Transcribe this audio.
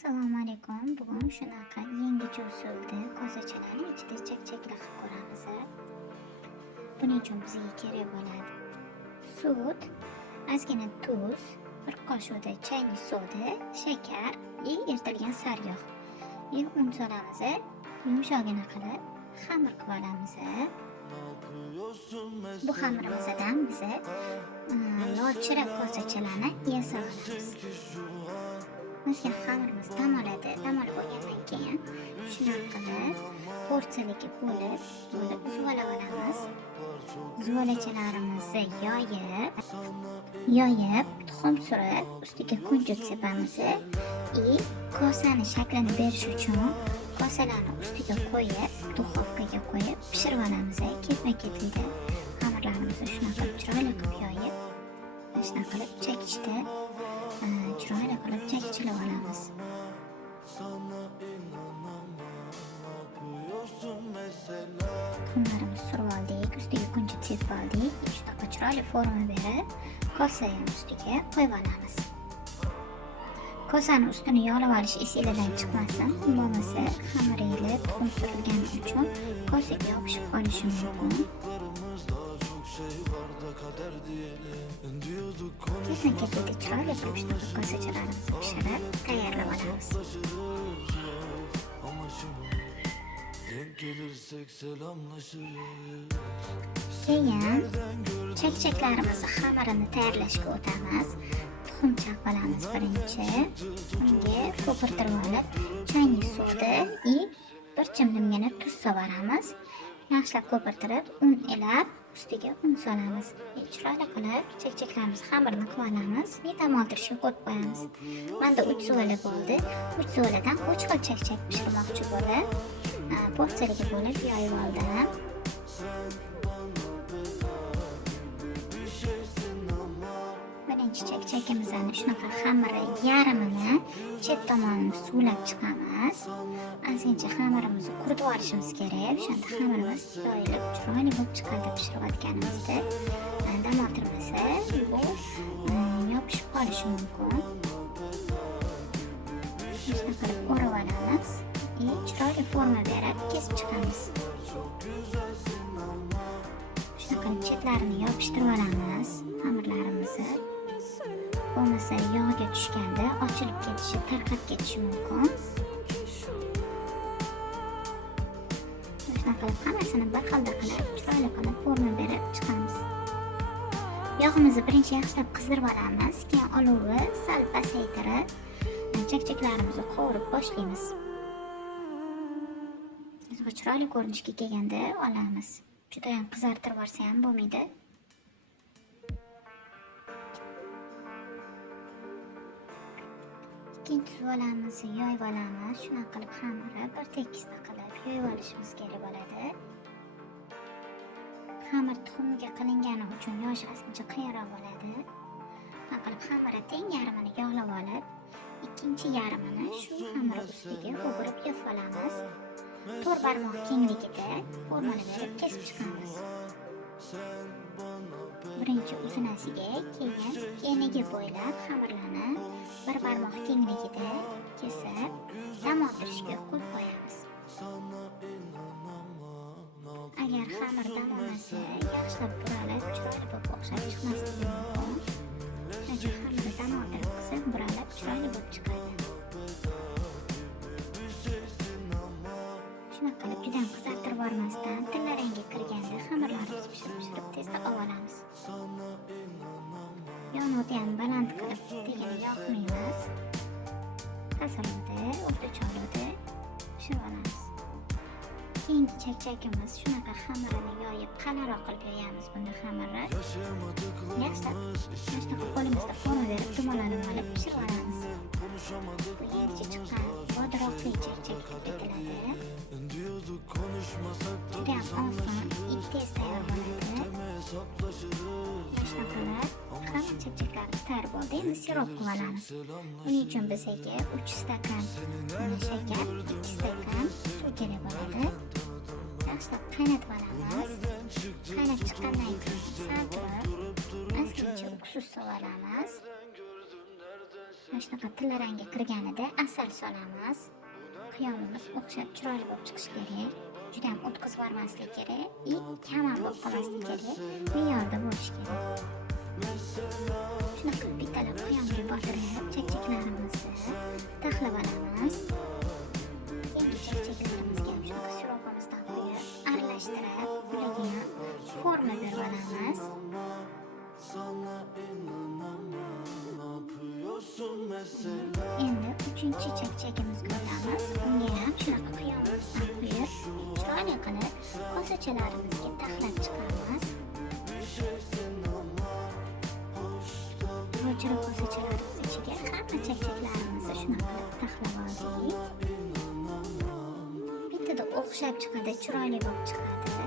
Assalomu alaykum. Bugun shunaqa yangicha usulda kosachalarni ichida chakchaklar qilib ko'ramiz. Buning uchun bizga kerak bo'ladi sut, ozgina tuz, bir qoshiqda chayli soda, shakar va eritilgan sariyog'. Un solamiz. Yumshog'ina qilib xamir qilib olamiz. Bu xamirimizdan biz lolchirak kosachalarni yasalamiz. Bizga xamirimiz dam oladi. Dam olib bo'lgandan keyin shunaqa qilib porsiyaga bo'lib zuvalab olamiz. Zuvalachalarimizni yoyib, tuxum surib, ustiga kunjut sepamiz. Kosani shaklini berish uchun kosalarni ustiga qo'yib, duxovkaga qo'yib pishirib olamiz. Ketma-ketlikda xamirlarimizni shunaqa chiroyli qilib yoyib, shunaqa qilib chakishda chiroyli qilib chakchilab olamiz. Tuxumlarimizni surib oldik, ustiga kunjut sepib oldik. Shunaqa chiroyli forma berib, kosani ustiga qo'yib olamiz. Kosani ustini yog'lab olish esingizdan chiqmasin, bo'lmasa xamir elib, tuxum surilgani uchun kosaga yopishib qolishi mumkin. Ketma-ketlikda chiroyli qilib shunaqa kosachalarimizni pishirib tayyorlab olamiz. Keyin chakchaklarimizni xamirini tayyorlashga o'tamiz. Tuxum chaqalamiz birinchi. Unga ko'pirtirib olib, chayli soda va bir chimdimgina tuz solamiz. Yaxshilab ko'pirtirib, un elab, ustiga un solamiz. Chiroyli qilib chakchaklarimiz xamirini qilib olamiz va dam oldirishga qo'yib qo'yamiz. Menda 3 suvala bo'ldi. 3 suvaladan 3 xil chakchak pishirmoqchi bo'lib, porsiyaga bo'lib yoyib oldim. Birinchi chakchakimizni shunaqa xamiri yarmini chet tomonini suvlab chiqamiz. Ozgincha xamirimizni quritib olishimiz kerak. Shunda xamirimiz yoyilib chiroyli bo'lib chiqadi pishirib olganimizda. Dam oldirmasa bu yopishib qolishi mumkin. Shunaqa qilib o'rab olamiz. Chiroyli forma berib kesib chiqamiz. Shunaqa chetlarini yopishtirib olamiz xamirlarimizni. Bo'lmasa yog'ga tushganda ochilib ketishi, tarqab ketishi mumkin. Shunaqa qilib hammasini bir xilda qilib, chiroyli qilib forma berib chiqamiz. Yog'imizni birinchi yaxshilab qizdirib olamiz, keyin olovni sal pasaytirib, chakchaklarimizni qovurib boshlaymiz. Chiroyli ko'rinishga kelganda olamiz. Juda ham qizartirib olsa ham bo'lmaydi. Ikkinchi suvalamizni yoyib olamiz. Shunaqa qilib xamirni bir tekisda qilib yoyib olishimiz kerak bo'ladi. Xamir tuxumga qilingani uchun yoyish ozgincha qiyinroq bo'ladi. Shunaqa qilib xamirni teng yarmini yog'lab olib, ikkinchi yarmini shu xamir ustiga o'g'irib yopib olamiz. 4 barmoq kengligida formani berib kesib chiqamiz. Birinchi uzunasiga, keyin eniga bo'ylab xamirlarni 1 barmoq kengligida kesib, dam oldirishga qo'yib qo'yamiz. Agar xamir dam olmasa, yaxshilab buralib, chiroyli bo'lib o'xshab chiqmasligi mumkin. Chunki xamirni dam oldirib qisib, buralib, chiroyli bo'lib chiqadi. Shunaqa qilib juda qizartirib bormasdan, tillarangga kirganda xamirlarimizni pishirib tezda olamiz. Yog'ni ham baland qilib tegini yoqmaymiz. Pasayda, o'rtacha olovda pishirib olamiz. Keyingi chakchakimiz shunaqa xamirini yoyib, qalinroq qilib yoyamiz bunda xamirni. Yaxshilab qo'limizda forma berib, dumalanib olib pishirib olamiz. Bu yangicha chiqqan vodoroqli chakchak etiladi. Juda ham oson, tez tayyor bo'ladi. Shunaqa qilib hamma chakchaklarimiz tayyor bo'ldi. Endi sirop qilib olamiz. Buning uchun bizga 3 stakan shakar, 2 stakan suv kerak bo'ladi. Yaxshilab qaynatib olamiz. Qaynab chiqqandan keyin sal turib, ozgincha uksus solamiz. Mana shunaqa tillarangga kirganida asal solamiz. Qiyomimiz o'xshab chiroyli bo'lib chiqishi kerak. Juda ham o'tkazib yubormaslik kerak и kamar bo'lib qolmaslik kerak. Me'yorda bo'lishi kerak. Shunaqa bittalab qiyomga botirib, chakchaklarimizni taxlab olamiz. Yangi chakchaklarimizga shunaqa siropimizdan quyib, aralashtirib, ularga ham forma berib olamiz. Endi 3-chakchagimizga o'tamiz. Unga ham shunaqa qiyomimizdan quyib, chiroyli qilib kosachalarimizga taxlab chiqamiz. Mo'jiro kosachalarimiz ichiga hamma chakchaklarimizni shunaqa qilib taxlab oldik. Bittada o'xshab chiqadi, chiroyli bo'lib chiqadi.